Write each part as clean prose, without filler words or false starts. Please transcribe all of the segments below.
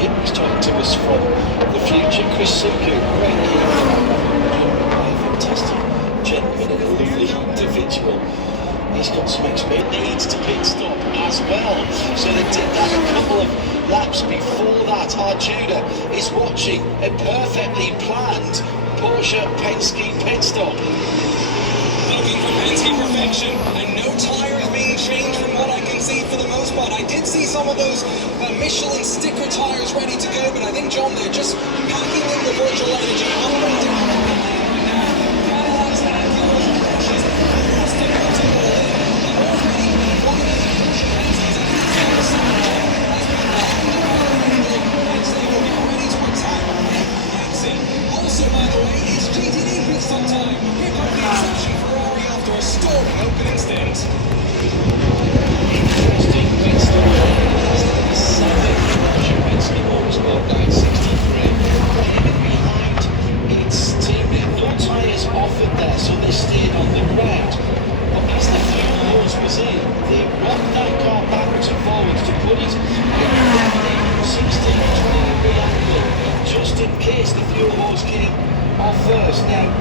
him. He's talking to us from the future. Chris Suku, great fantastic gentleman and a lovely individual. He's got some experience. Needs to pit stop as well. So they did that a couple of laps before that. Arjuna is watching a perfectly planned Porsche Penske pit stop. Looking for Penske perfection, and no tyres being changed from what I can see for the most part. I did see some of those Michelin sticker tyres ready to go, but I think, John, they're just packing in the virtual energy. Also, by the way, it's GTD pit stop time. Here comes the Sachi Ferrari after a stalling opening stint. Interesting pit stop. That's the 7th Porsche Penske Motorsport 963. Leaving behind its teammate. No tyres offered there, so they stayed on the ground. But as the fuel hose was in, they rocked that car backwards and forwards to put it in 16-20 angle, just in case the fuel hose came off first. Now,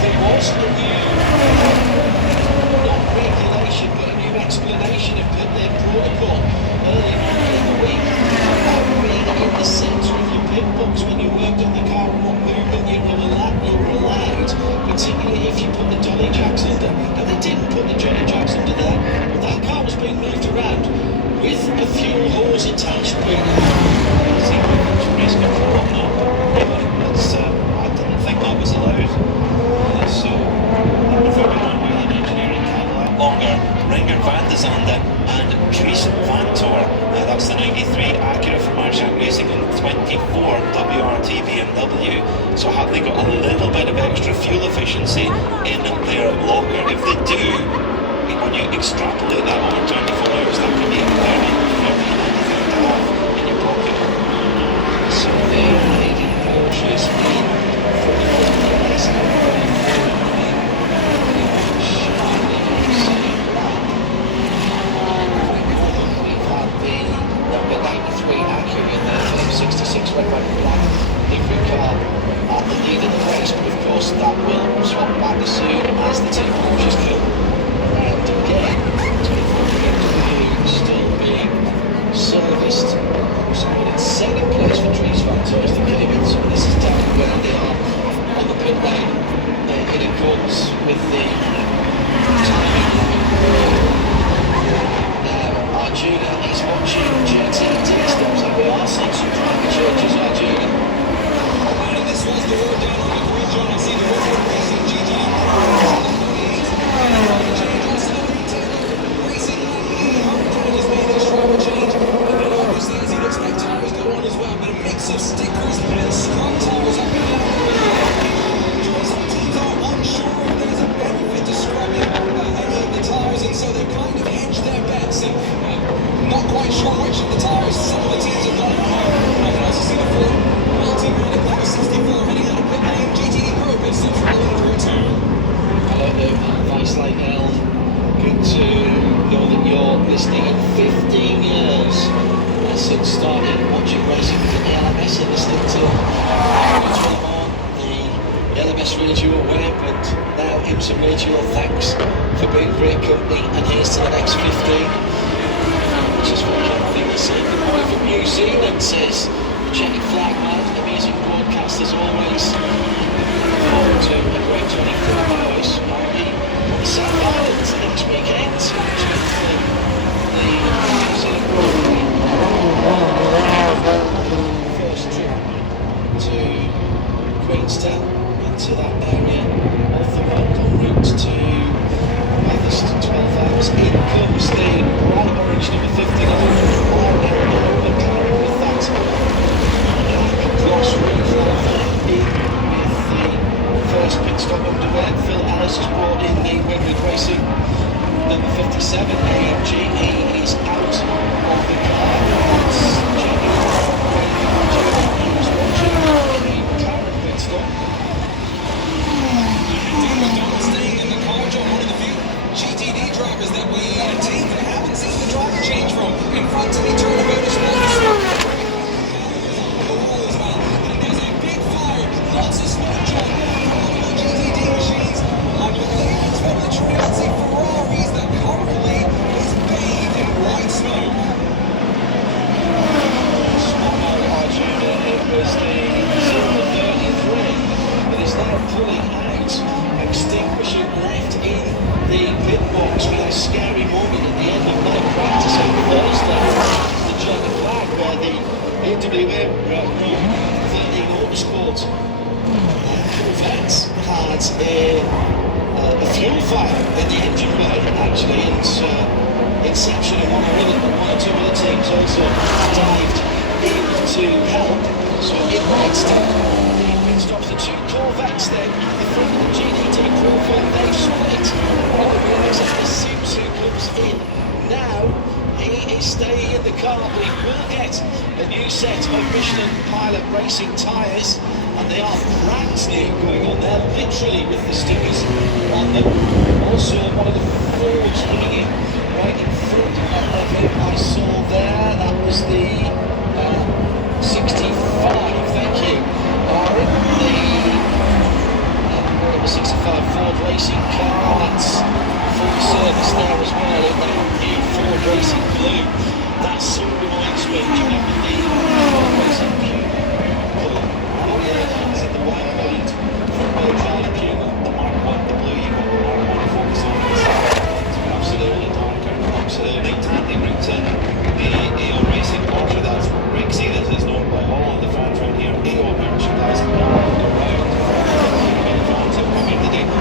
there was a new, not regulation, but a new explanation of pit lane protocol earlier on in the week about being in the centre of your pit box when you worked on the car and what movement you were allowed, particularly if you put the dolly jacks under. Now, they didn't put the dolly jacks under there, but that car was being moved around with a fuel hose attached. Race control, no. I didn't think that was allowed. So, the Formula 1 wheel and engineering Cadillac. Longer, Renger van de Zande and Dries van Toor. That's the 93 Acura from Marshall Racing and 24 WRT BMW. So have they got a little bit of extra fuel efficiency in their locker? If they do, when you extrapolate that over 24 hours, that could be a very, very handy thing to have in your pocket. So they're leading Porsches in for the rest of the We've had the number 93 Acura in there, 66 red, white and black livery car at the lead of the race, but of course that will swap back as soon as the two Porsches come round again. 24 BMW still being serviced. Someone in second place for Dries van Toor's the Cayman, so this is down where they are on the pit lane in accordance with the timing. Now, Arjuna is watching GT stops, and we are seeing some driver changes, Arjuna. And this was the word down on the grid, John. I see the word racing GT. Of stickers and strong tires up and down. Some teams are unsure if there's a benefit to scrubbing any of the tires, and so they've kind of hedged their bets. And not quite sure which of the tires some of the teams have gone for. I can also see the Ford multi-manic number 64 heading out of pit lane. GTD Pro pit stops rolling through too. Hello there, Vice Light L. Good to know that you're listening in 15 years. Since starting watching racing with the LMS and listening to on the LMS Radio web and now Imson Radio. Thanks for being a great company, and here's to the next 15. Which is what I think the second boy from New Zealand says. Checking flag man, amazing broadcast as always. Forward to a great 24 hours on the South Island next weekend. The New Zealand Grand Prix. First trip to Queenstown, into that area of the world en route to Bathurst, 12 hours. In comes the bright orange number 15, the McLaren with that cross roof in with the first pit stop underway. Phil Ellis has brought in the Wingwood Racing number 57 AMG. He is out of the AWM 13 Autosport Corvette had a fuel fire in the engine bay, actually, and Inception and one or two other teams also dived in to help. So in right step, the pit stops, the two Corvettes then, the front of the GDT profile, they split. All the guys as the Suzu comes in now. He is staying in the car, but he will get a new set of Michelin Pilot Racing tyres, and they are brand new going on there, literally with the stickers on them. Also, one of the Fords coming in right in front of him. I saw there, that was the 65, thank you. The 65 Ford racing car, that's full service there as well in that new Ford Racing Blue. That sort of reminds me, do you remember the Ford Racing Puma? Oh yeah, that's in the wildlight from Daytona Puma, the Mark 1, the blue, you've got the Mark 1 focus on this. It's absolutely darker, absolutely. Tandy brings in the AO Racing Porsche, that's Rixie, this is known by all of the fans around here, AO merchandise all around.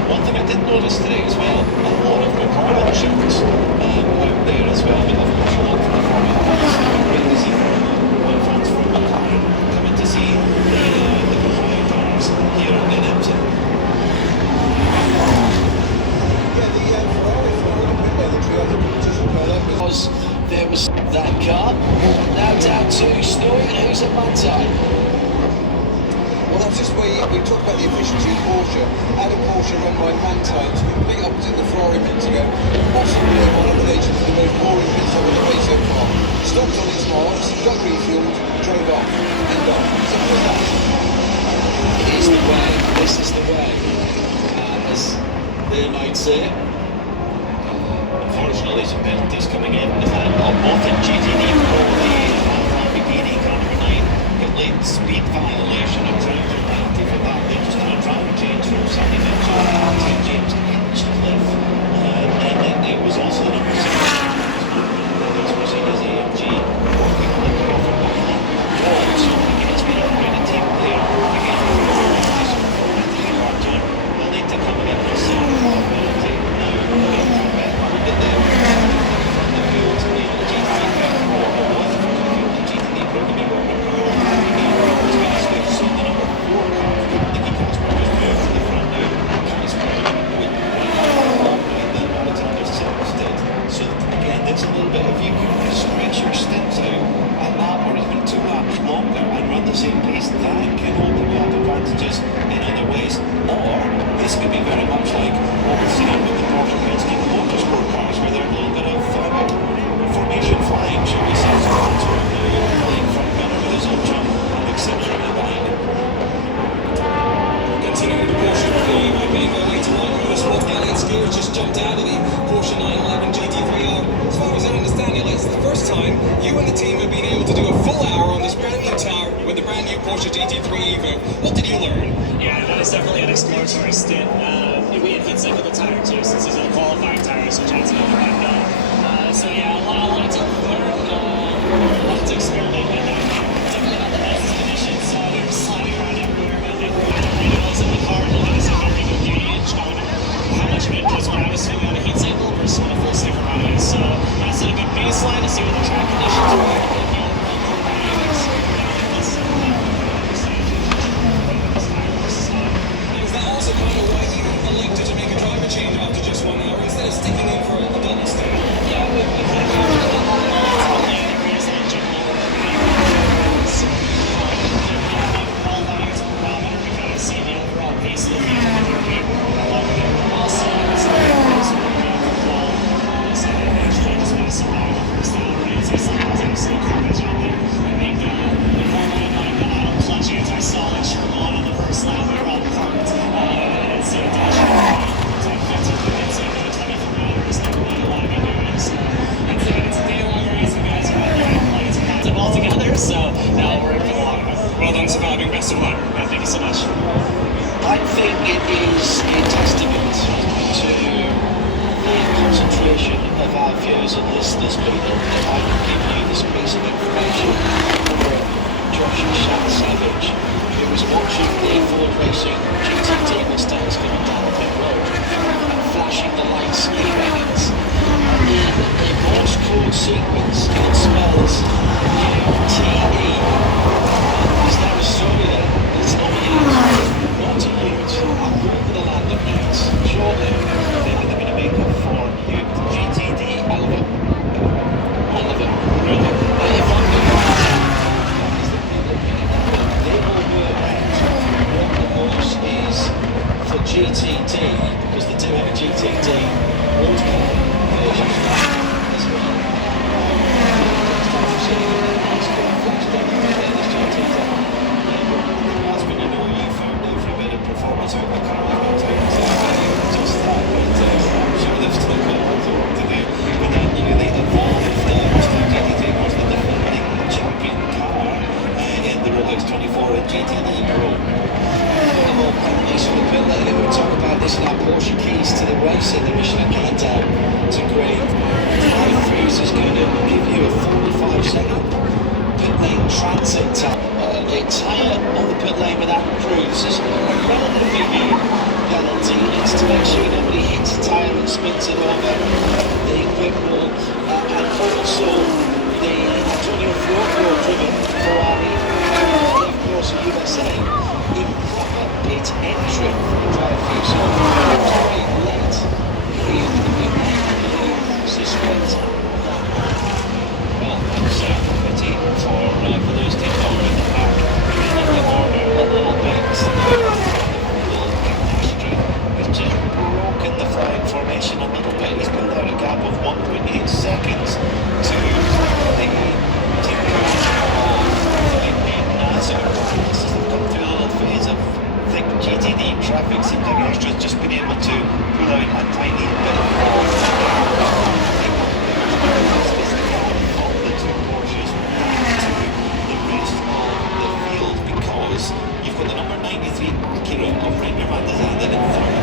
One thing I did notice today as well, a lot of McLaren shirts out there as well. I mean, of course, a lot from the Formula 1. It's great to see fans from McLaren coming to see the McLaren cars here in Ipton. Yeah, the Ferrari Florida pit where the trio of the competition called up Because there was that car, now down to Snowy, who's at Manti. Well, that's just where we talk about the efficiency of Porsche. How did Porsche run by Mantines, complete opposite the Ferrari minutes ago, possibly one of the nation's the most boring pit stop in the face so far. Stopped on its marks, got refueled, drove off, and on. Simple as that. It is the way, this is the way, as they might say. Unfortunately, some penalties coming in. Both in GTD for the Lamborghini car number 9. It late speed violation of driver penalty for that. They just done a driver change from Sandy Mitchell to James Hinchcliffe. And it was also the number 6. This was seen as AMG working on the offer behind. So it's been a great team there. Again, will need to come in and receive a penalty. Now, did they from the field to the GTD programming over the car? So the number 4 car, Nicky Casper, just moved to the front now. Casper with behind the Alexander Sills did. So again, there's a little bit of you can stretch your stints out a lap or even 2 laps longer and run the same pace. That can open you up advantages in other ways. Or this could be very much like what we're seeing with the Porsche Penske Motorsport cars, where they're a little bit of formation flying, shall we say. So that's where you're playing front gunner with his own jump and etc. behind him. Continuing the Porsche review, you might be going to like the sport. Elliott Stewart just jumped out of the Porsche 911 GT3R. As far as I understand, it's the first time you and the team have been able to do a full hour on this brand new tower with the brand new Porsche GT3 Evo. What did you learn? Yeah, that was definitely an exploratory stint. We had heat cycled the tire too, since these are the qualifying tires, which adds another unknown. So yeah, a lot to learn, a lot to experiment with. Definitely not the nicest conditions, so we were sliding around everywhere, but I think also the car will give us a very good gauge on how much of it was when I was sitting on a heat cycle versus when a full sticker run is. So I set a good baseline to see what the track conditions were. Is that also kind of why you elected to make a driver change after just 1 hour instead of sticking in for a double stay? Yeah, we kind of covered a lot of areas that general qualifying as a barometer to kind of see the overall pace of the vehicle. Also, it's so actually I just want to survive the first hour, right? So sometimes I'm so garbage out there. I think the Corvette might have got out of clutch anti-stall and sure going on the first lap. We were all parked. And so it did show 15 minutes into the 24 hours that we want to be doing. So it's a day-long race. You guys are really to have it all together. So now we're in for the long run. Well done surviving. Best of luck. Thank you so much. I think it is a testament to the concentration of our viewers and listeners, Peter, if I can give you this piece of information. Savage, who was watching the Ford Racing GTD Mustangs coming down the pit road and flashing the lights in Reynolds. And in a Morse code sequence, it spells UTE. Is there a story there? It's not used. Not to use. I'll go over the land of news shortly. Maybe they're going to make it for GTD. I love it. I love it. Really. If I'm the they will work out what the Morse is for GTD, because they do have a GTD roadcar version as well. That's when you know you found every bit of performance out of the car. Just that, but sure they've still got lots of work to do. But then, they evolved Mustang GT3 was the defending champion car in the Rolex 24 and GTD Pro. Well, apparently, so the pit lady who talk about this in our Porsche keys to the racing, the Michelin countdown to grade. Drive-throughs is going to give you a 45-second pit lane transit time. A tyre on the pit lane without cruise is a relatively new penalty. It's to make sure nobody hits the tyre and spins it over the pit wall. And also the Antonio Fuoco driven Ferrari, of course, USA, improper pit entry drive-through. So it was very late in the pit lane. Suspect. Well, that's pity for those teams that were in the pack. In order a little bit. He's just broken the flying formation a little bit. He's pulled out a gap of 1.8 seconds to the team car of Nazar. This has come through a little phase of thick GTD traffic. Seems like Extra's just been able to pull out a tiny bit of the two Porsches to the rest of the field, because you've got the number 93 Acura of Ranger Van der Zanden in third,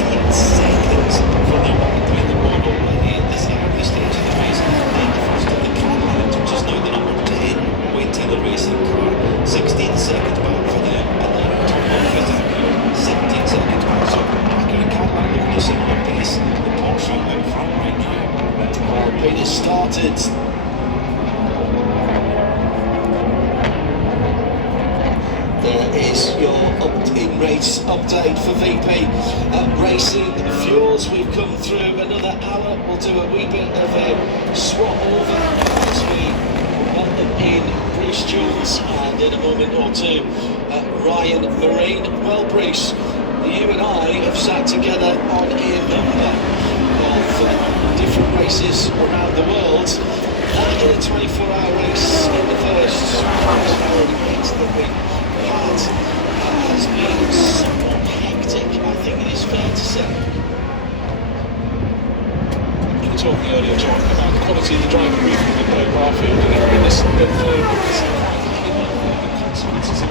15 seconds for them doing the road already at this early stage of the race. Then first of the Cadillac, which is now the number 10 Wayne Taylor Racing car, 16 seconds back for them, and then Toyota Acura, 17 seconds back. So Acura Cadillac looking at a similar pace. The Porsche out front right now. Well, Pete has started. There is your in-race update for VP Racing Fuels. We've come through another hour. We'll do a wee bit of a swap over as we welcome in Bruce Jules and in a moment or two Ryan Marine. Well, Bruce, you and I have sat together on a number of different races around the world. In a 24-hour race in the first hour race that we had has been somewhat hectic, I think it is fair to say. You were talking earlier, John, about the quality of the driving we've been in Barfield, and in this the consequences of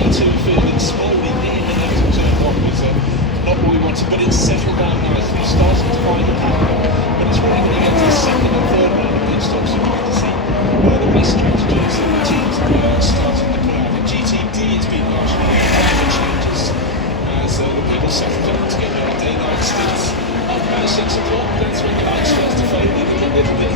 E2 feeling slowly in and out of turn one was not what we wanted, but it's settled down nicely. It's starting to find the pattern, but it's really going to get to the second and third round of pit stops. You're going to see the race strategies that the teams are starting to put out. In GTD, it's been largely changes as the people settle down to get their day-night stints. After about 6 o'clock, that's when the lights start to fade in a little bit